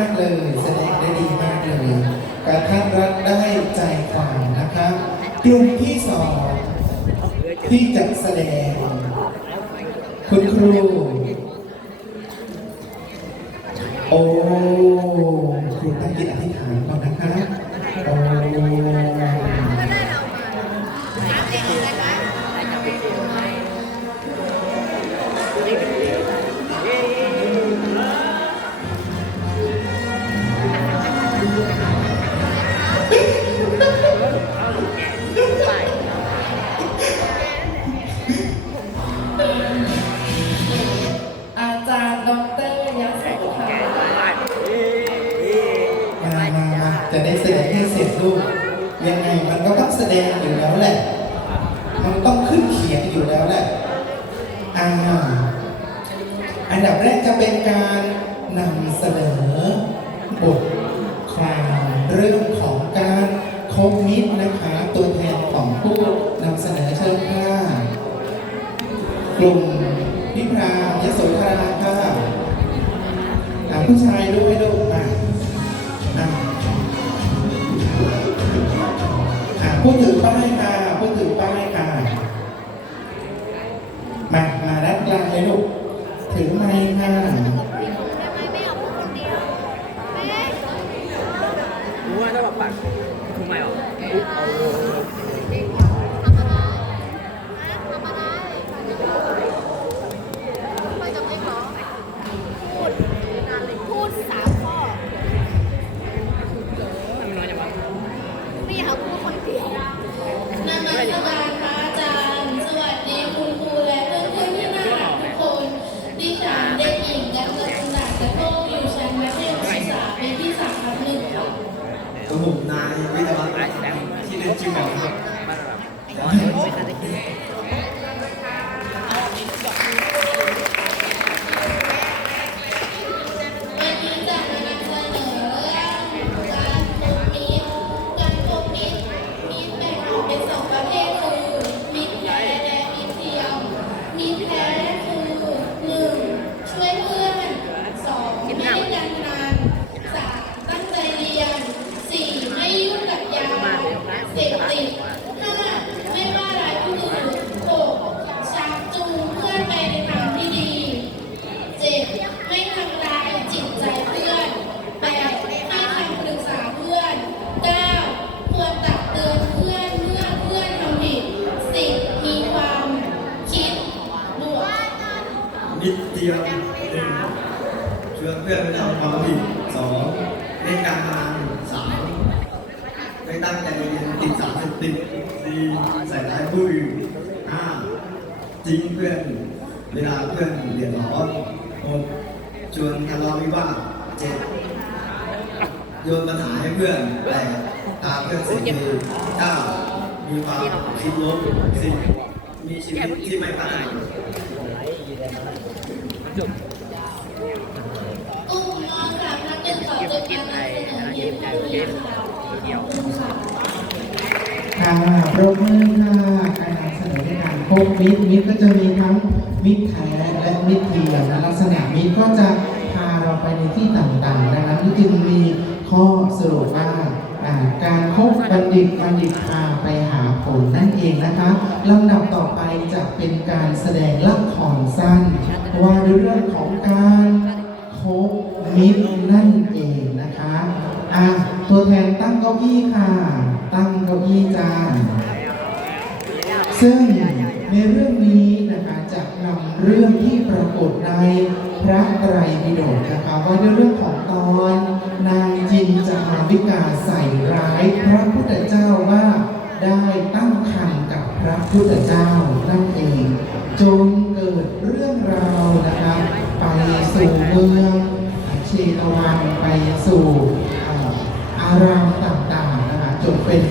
ากเลย แสดงได้ดีมากเลย การท่านรัฐได้ใจความนะครับกลุ่มที่สองที่จะแสดง คุณครู โอ้ครูตั้งจิตอธิษฐานก่อน ร็จลูกยังไงมันก็ต้องแสดงอยู่แล้วแหละ มันต้องขึ้นเขียงอยู่แล้วแหละอ่าอันดับแรกจะเป็นการนำเสนอบทความเรื่องของการคบมิตรนะคะ ตัวแทนของผู้นำเสนอเชิญค่ะกลุ่มพิพรามยโสธราค่ะอ่าผู้ชายด้วยลูกอะอะ อะผู้ถือป้ายค่ะผู้ถือป้ายค่ะมามาด้านกลางเลยลูกถือไม้ค่ะรู้ว่าถ้าแบบปัดทำไมอะพู สการพระอาจารย์ สวัสดีคุณครูและเพื่อนเพื่อนที่น่ารักทุกคน ดิฉันเด็กหญิงกันตสุดาตะโกอยู่ชั้นมัธยมศึกษาปีที่สามทับหนึ่งค่ะกับผมนายวิทยาวัฒน์ที่เล่นชื่อหมอครับ เดียวหนึ่งชวนเพื่อนไปทำความผิดสองเล่นการพนันสามไม่ตั้งใจเรียนติดสารเสพติดสี่ใส่ร้ายผู้อื่นห้าทิ้งเพื่อนเวลาเพื่อนเดือดร้อนหกชวนทะเลาะวิวาทเจ็ดโยนปัญหาให้เพื่อนแต่ตามเพื่อนเสียทีเก้ามีความคิดลบสิบมีชีวิตที่ไม่พัฒนา จบกลุ่มมอสามทับหนึ่งขอจดการนำเสนอเพียงเท่านี้ค่ะขอบคุณค่ะปรบมือค่ะการนำเสนอในการพบมิตรมิตรก็จะมีทั้งมิตรแท้และมิตรเทียมและลักษณะมิตรก็จะพาเราไปในที่ต่างๆดังนั้นจึงมีข้อสรุปว่า การคบบัณฑิตบัณฑิตพาไปหาผลนั่นเองนะคะลำดับต่อไปจะเป็นการแสดงละครสั้น ว่าเรื่องของการคบมิตรนั่นเองนะคะอะตัวแทนตั้งเก้าอี้ค่ะ ตั้งเก้าอี้จ้าซึ่งในเรื่องนี้ำเรื่องที่ปรากฏในพระไตรปิฎกนะคะว่าด้วยเรื่องของตอนนางจินจาวิกาใส่ร้ายพระพุทธเจ้าว่าได้ตั้งครรภ์กับพระพุทธเจ้านั่นเอง จนเกิดเรื่องราวนะคะไปสู่เมืองเชตวันไปสู่อาอารามต่างๆนะคะจนเป็น